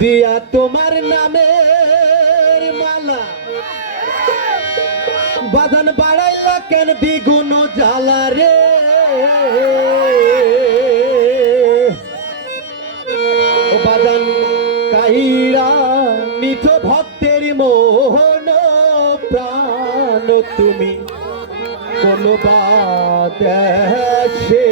দিয়া তোমার নামের মালা বাঁধন বাড়াইলা কেন দ্বিগুণ জ্বালা রে বাঁধন কাহিরা নিজ ভক্তের মোহন প্রাণ তুমি কোন বাদেশে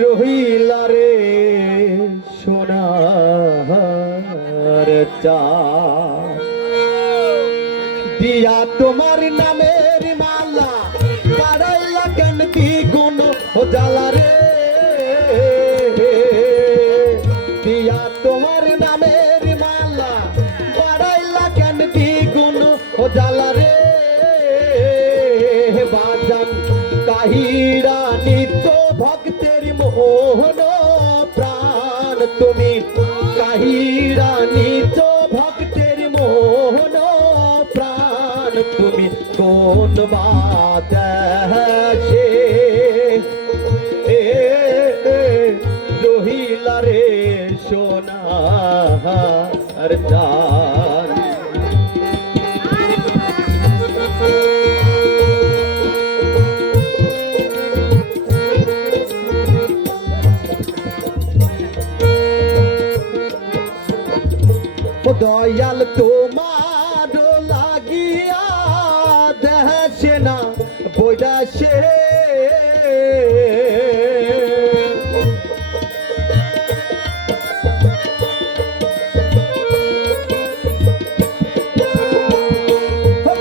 রহিলা রে সোনার চাঁদ দিয়া তোমার নামের মালা বাড়াইলা কেন দ্বিগুণ জ্বালা রে দিয়া তোমার নামের মালা বাড়াইলা কেন দ্বিগুণ জ্বালা রে বাজান কাহিরা নিত্য ভক্তের মোহন প্রাণ তুমি কাহিরা নিত্য ভক্তের মোহন প্রাণ তুমি কোন বাদেশে রহিলা রে সোনার চাঁদ দয়াল তোমার লাগিয়া দেশে না বৈদাসে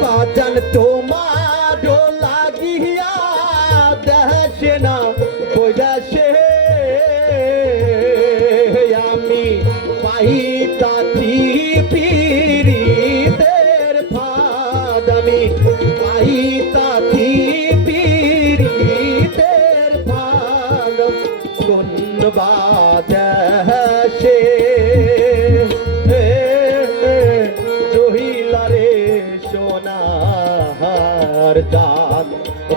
বাজান তোমার লাগিয়া দেশে না বৈদাসে আমি পাইতাছি পীরিতের ফাঁদ আমি পাইতাছি পীরিতের ফাঁদ কোন বাদেশে রহিলা রে সোনার চাঁদ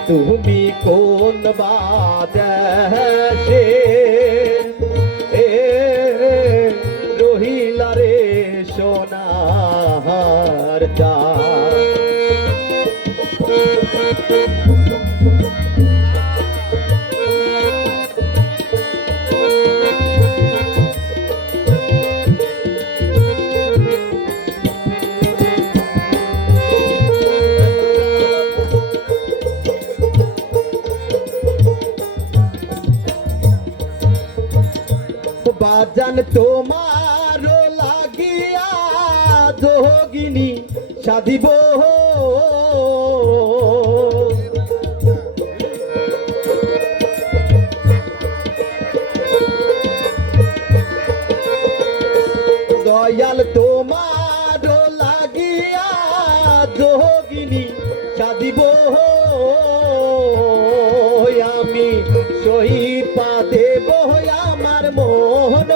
তুমি কোন বাদেশে রহিলা রে সোনার চাঁদ বাজান তোমার লাগিয়া যোগিনী সাধিব দয়াল তোমার লাগিয়া যোগিনী সাধিব আমি সহিপা দেব আমার মোহন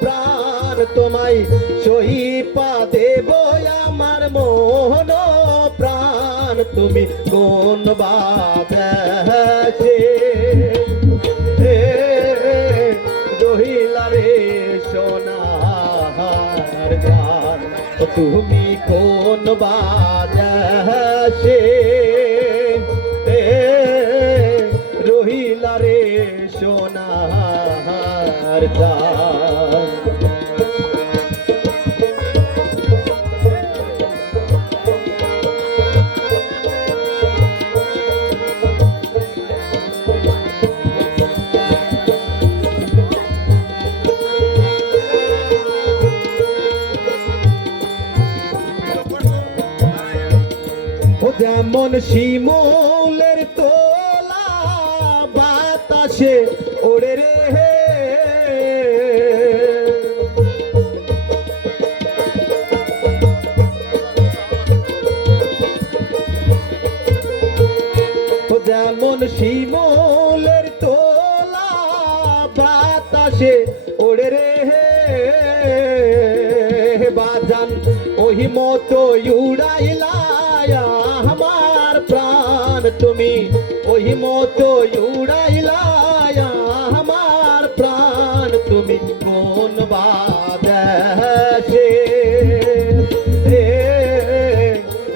প্রাণ তোমায় সহিপা দেব আমার মোহন প্রাণ তুমি কোন বাদেশে রহিলা রে সোনার চাঁদ তুমি কোন বাদেশে রহিলা রে সোনার চাঁদ যেমন শিমুলের তোলা বাতাসে ওড়ে রে যেমন শিমুলের তোলা বাতাসে ওড়ে রে বাজান ওহি মতো উড়াইলা আমার প্রাণ তুমি, ওহি মতো উড়াইলা আমার প্রাণ তুমি, কোন বাদেশে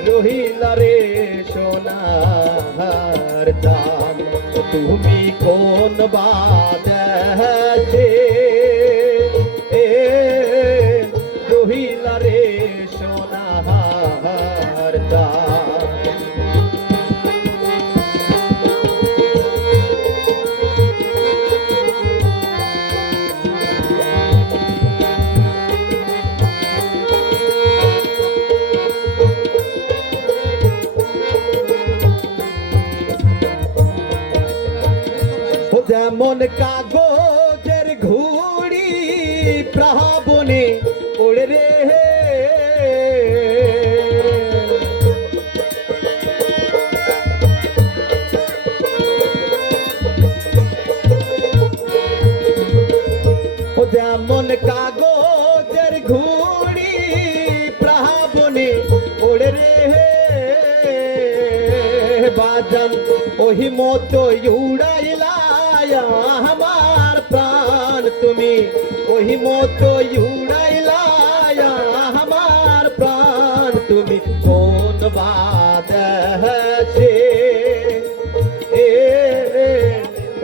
রহিলা রে সোনার চাঁদ, তুমি কোন বাদেশে রহিলা রে সোনার চাঁদ। যেমন কাগজের ঘুড়ি প্রাবনে ওড়ে রে, যেমন কাগজের ঘুড়ি প্রাবনে ওড়ে রে বাজান, ওহি মতো উড়াইলা আমার প্রাণ তুমি, ওহি মতো উড়াইলা আমার প্রাণ তুমি, কোন বাদেশে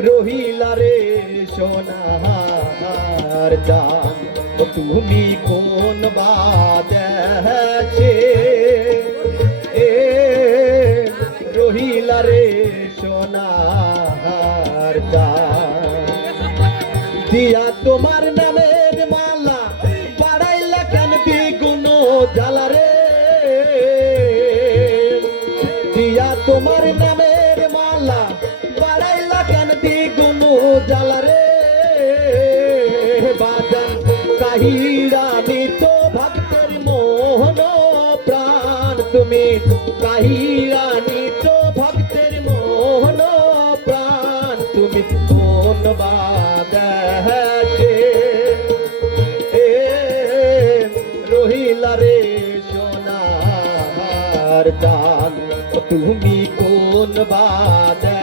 রহিলা রে সোনার চাঁদ, তুমি কোন বাদেশে রহিলা রে সোনার চাঁদ। দিয়া তোমার নামের মালা বাড়াইলা কেন দ্বিগুণ জ্বালা রে, দিয়া তোমার নামের মালা বাড়াইলা কেন দ্বিগুণ জ্বালা রে বাজান, কাহিরা নিত ভক্তের মোহন প্রাণ তুমি, কাহিরা নিত ভক্তের মোহন প্রাণ তুমি, কোন বাদেশে রহিলা রে সোনার চাঁদ, তুমি কোন বাদেশে